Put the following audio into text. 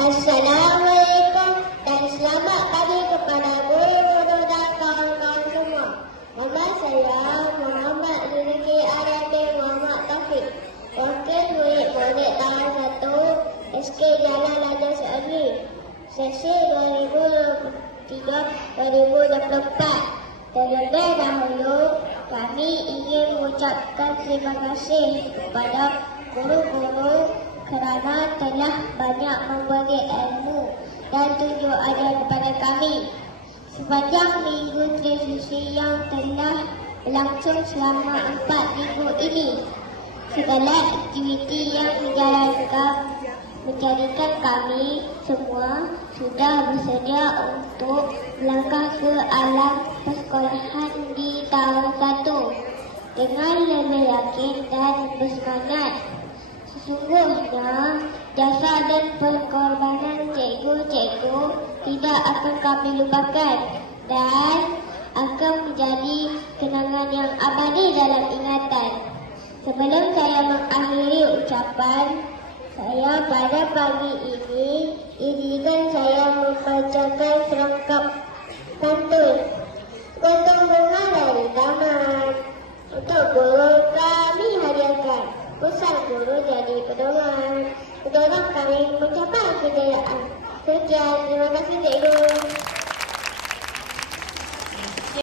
Assalamualaikum dan selamat pagi kepada guru-guru dan kawan-kawan semua. Nama saya Muhammad Rizki Arya bin Muhammad Taufik, wakil murid tahun 1 SK Jalan Raja Seari, sesi 2023-2024. Terlebih dahulu, kami ingin mengucapkan terima kasih kepada guru-guru kerana telah banyak memberi ilmu dan tunjuk ajar kepada kami. Sepanjang minggu transisi yang telah berlangsung selama 4 minggu ini, segala aktiviti yang dijalankan menjadikan kami semua sudah bersedia untuk melangkah ke alam persekolahan di tahun 1 dengan lebih yakin dan bersemangat. Sesungguhnya, jasa dan pengorbanan cikgu-cikgu tidak akan kami lupakan dan akan menjadi kenangan yang abadi dalam ingatan. Sebelum saya mengakhiri ucapan saya pada pagi ini, izinkan saya membacakan serangkap pantun. Potong bunga dari taman, untuk guru kami hadiahkan. Pesan guru jadi pedoman, mendorong kami mencapai kejayaan. Sekian, terima kasih cikgu.